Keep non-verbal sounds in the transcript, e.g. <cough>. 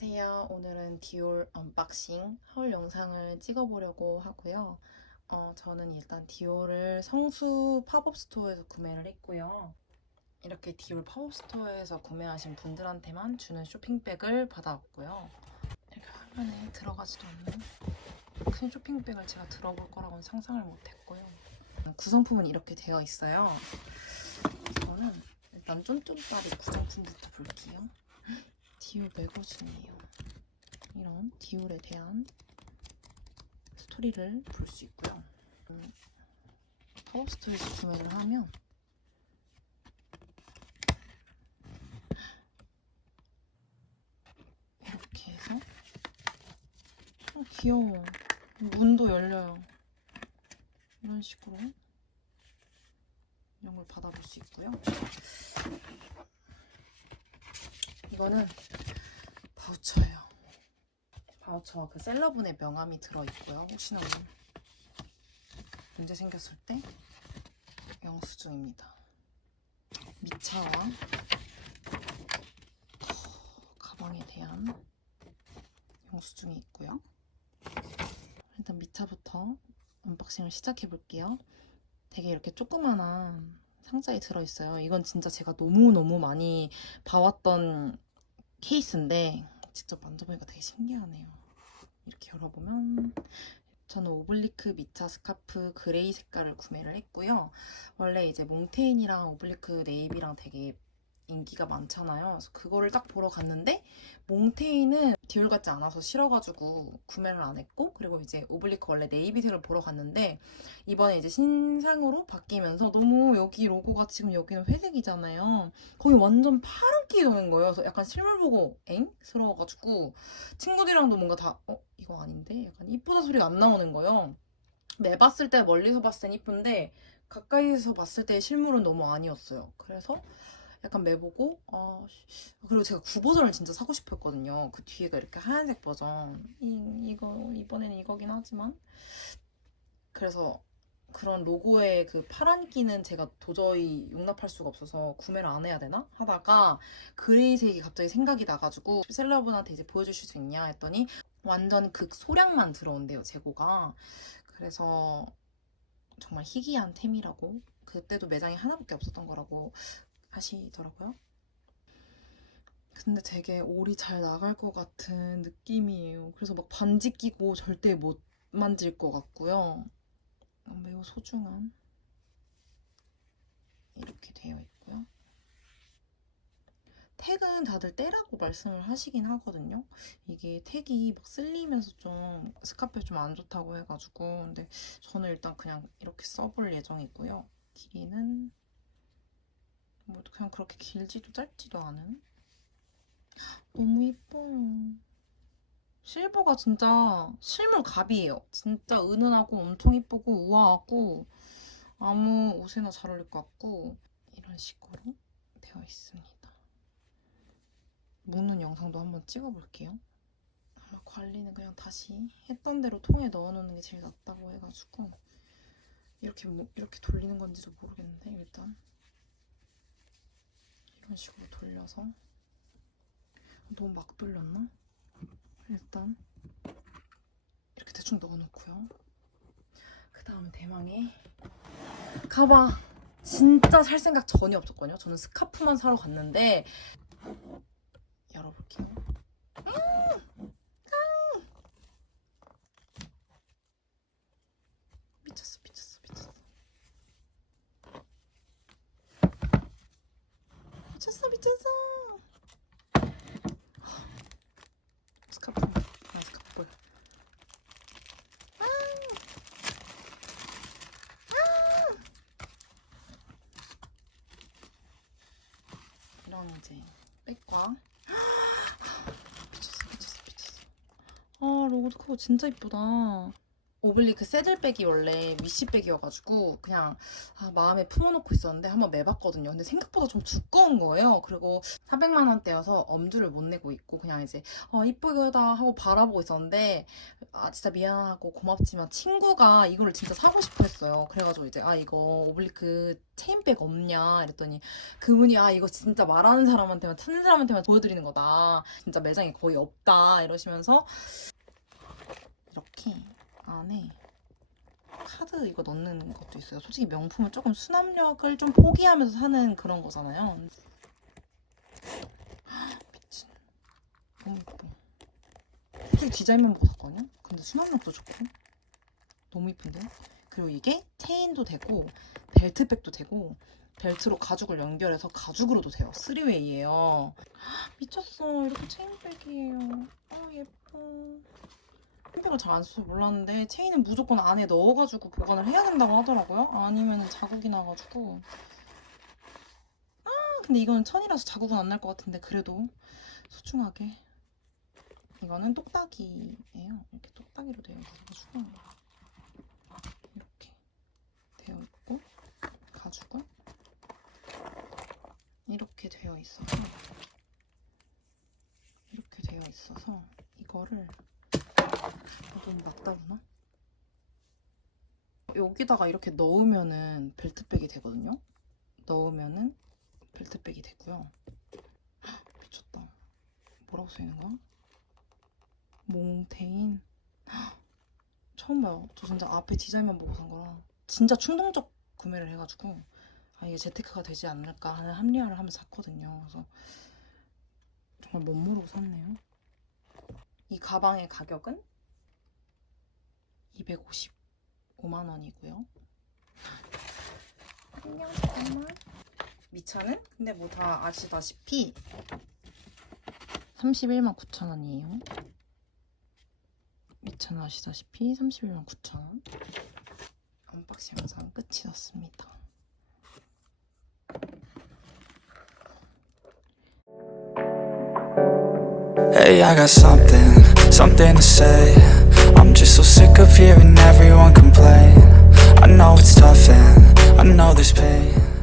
안녕하세요. 오늘은 디올 언박싱 하울 영상을 찍어보려고 하고요. 어, 저는 일단 디올을 성수 팝업 스토어에서 구매를 했고요. 이렇게 디올 팝업 스토어에서 구매하신 분들한테만 주는 쇼핑백을 받아왔고요. 이렇게 화면에 들어가지도 않는 큰 쇼핑백을 제가 들어볼 거라고는 상상을 못했고요. 구성품은 이렇게 되어 있어요. 저는 일단 쫀쫀따리 구성품부터 볼게요. 디올 매거진이에요. 이런 디올에 대한 스토리를 볼 수 있고요. 음, 파워스토리에서 구매를 하면 이렇게 해서 어, 귀여워. 문도 열려요. 이런 식으로 이런 걸 받아볼 수 있고요. 이거는 바우처예요. 바우처 그 셀러분의 명함이 들어있고요. 혹시나 뭐 문제 생겼을 때 영수증입니다. 미차와 가방에 대한 영수증이 있고요. 일단 미차부터 언박싱을 시작해 볼게요. 되게 이렇게 조그만한 상자에 들어있어요. 이건 진짜 제가 너무너무 많이 봐왔던 케이스인데 직접 만져보니까 되게 신기하네요. 이렇게 열어보면 저는 오블리크 미차 스카프 그레이 색깔을 구매를 했고요. 원래 이제 몽테인이랑 오블리크 네이비랑 되게 인기가 많잖아요. 그래서 그거를 딱 보러 갔는데 몽테인은 디올 같지 않아서 싫어가지고 구매를 안 했고 그리고 이제 오블리크 원래 네이비색을 보러 갔는데 이번에 이제 신상으로 바뀌면서 너무 여기 로고가 지금 여기는 회색이잖아요. 거기 완전 파란기 도는 거예요. 그래서 약간 실물 보고 엥? 스러워가지고 친구들이랑도 뭔가 다 어? 이거 아닌데? 약간 이쁘다 소리가 안 나오는 거예요. 매 봤을 때 멀리서 봤을 땐 이쁜데 가까이서 봤을 때 실물은 너무 아니었어요. 그래서 약간 매보고 아 씨. 그리고 제가 구버전을 진짜 사고 싶었거든요. 그 뒤에가 이렇게 하얀색 버전. 이, 이거 이번에는 이거긴 하지만. 그래서 그런 로고의 그 파란 끼는 제가 도저히 용납할 수가 없어서 구매를 안 해야 되나? 하다가 그레이색이 갑자기 생각이 나가지고 셀러분한테 이제 보여주실 수 있냐 했더니 완전 그 소량만 들어온대요 재고가. 그래서 정말 희귀한 템이라고. 그때도 매장에 하나밖에 없었던 거라고 하시더라고요. 근데 되게 올이 잘 나갈 것 같은 느낌이에요. 그래서 막 반지 끼고 절대 못 만질 것 같고요. 매우 소중한 이렇게 되어 있고요. 택은 다들 떼라고 말씀을 하시긴 하거든요. 이게 택이 막 쓸리면서 좀 스카프에 좀 안 좋다고 해가지고 근데 저는 일단 그냥 이렇게 써볼 예정이고요. 길이는 뭐 그냥 그렇게 길지도 짧지도 않은 너무 이뻐요. 실버가 진짜 실물 갑이에요. 진짜 은은하고 엄청 이쁘고 우아하고 아무 옷에나 잘 어울릴 것 같고 이런 식으로 되어 있습니다. 무는 영상도 한번 찍어볼게요. 아마 관리는 그냥 다시 했던 대로 통에 넣어놓는 게 제일 낫다고 해가지고 이렇게 뭐- 이렇게 돌리는 건지도 모르겠는데 일단 이런 식으로 돌려서 너무 막 돌렸나? 일단 이렇게 대충 넣어놓고요. 그 다음에 대망의 가방. 진짜 살 생각 전혀 없었거든요. 저는 스카프만 사러 갔는데 열어볼게요. 음! 아! 미쳤어, 미쳤어, 미쳤어. 미쳤어, 미쳤어. 스카프, 아 스카프 볼. 아! 이런 이제 백과 미쳤어, 미쳤어, 미쳤어. 아 로고도 커버 진짜 이쁘다. 오블리크 새들백이 원래 위시백이어가지고 그냥 아, 마음에 품어놓고 있었는데 한번 매봤거든요. 근데 생각보다 좀 두꺼운 거예요. 그리고 400만 원대여서 엄두를 못 내고 있고 그냥 이제 어, 이쁘다 하고 바라보고 있었는데 아 진짜 미안하고 고맙지만 친구가 이거를 진짜 사고 싶어 했어요. 그래가지고 이제 아 이거 오블리크 체인백 없냐 이랬더니 그분이 아 이거 진짜 말하는 사람한테만 찾는 사람한테만 보여드리는 거다. 진짜 매장에 거의 없다 이러시면서 이렇게 안에 카드 이거 넣는 것도 있어요. 솔직히 명품은 조금 수납력을 좀 포기하면서 사는 그런 거잖아요. <gasps> 미친. 너무 예뻐. 솔직히 디자인만 보고 샀거든요. 근데 수납력도 좋고 너무 이쁜데? 그리고 이게 체인도 되고 벨트백도 되고 벨트로 가죽을 연결해서 가죽으로도 돼요. 3웨이예요. <gasps> 미쳤어. 이렇게 체인백이에요. 아 예뻐. 햄백을 잘 안 써서 몰랐는데 체인은 무조건 안에 넣어가지고 보관을 해야 된다고 하더라고요. 아니면 자국이 나가지고. 아 근데 이거는 천이라서 자국은 안 날 것 같은데 그래도 소중하게. 이거는 똑딱이에요. 이렇게 똑딱이로 되어 있어가지고 이렇게 되어 있고 가죽은 이렇게 되어 있어서 이렇게 되어 있어서 이거를 아, 너무 맞다구나. 여기다가 이렇게 넣으면은 벨트백이 되거든요. 넣으면은 벨트백이 되고요. 헉, 미쳤다. 뭐라고 써 있는 거야? 몽테인. 헉, 처음 봐요. 저 진짜 앞에 디자인만 보고 산 거라 진짜 충동적 구매를 해가지고 아 이게 재테크가 되지 않을까 하는 합리화를 하면서 샀거든요. 그래서 정말 못 모르고 샀네요. 이 가방의 가격은 255만 원이고요. 안녕 잠깐만. 미차는 근데 뭐 다 아시다시피 31만 9천 원이에요. 미차는 아시다시피 31만 9천 원. 언박싱 영상 끝이 났습니다. Hey, I got something, something to say. I'm just so sick of hearing everyone complain. I know it's tough and I know there's pain.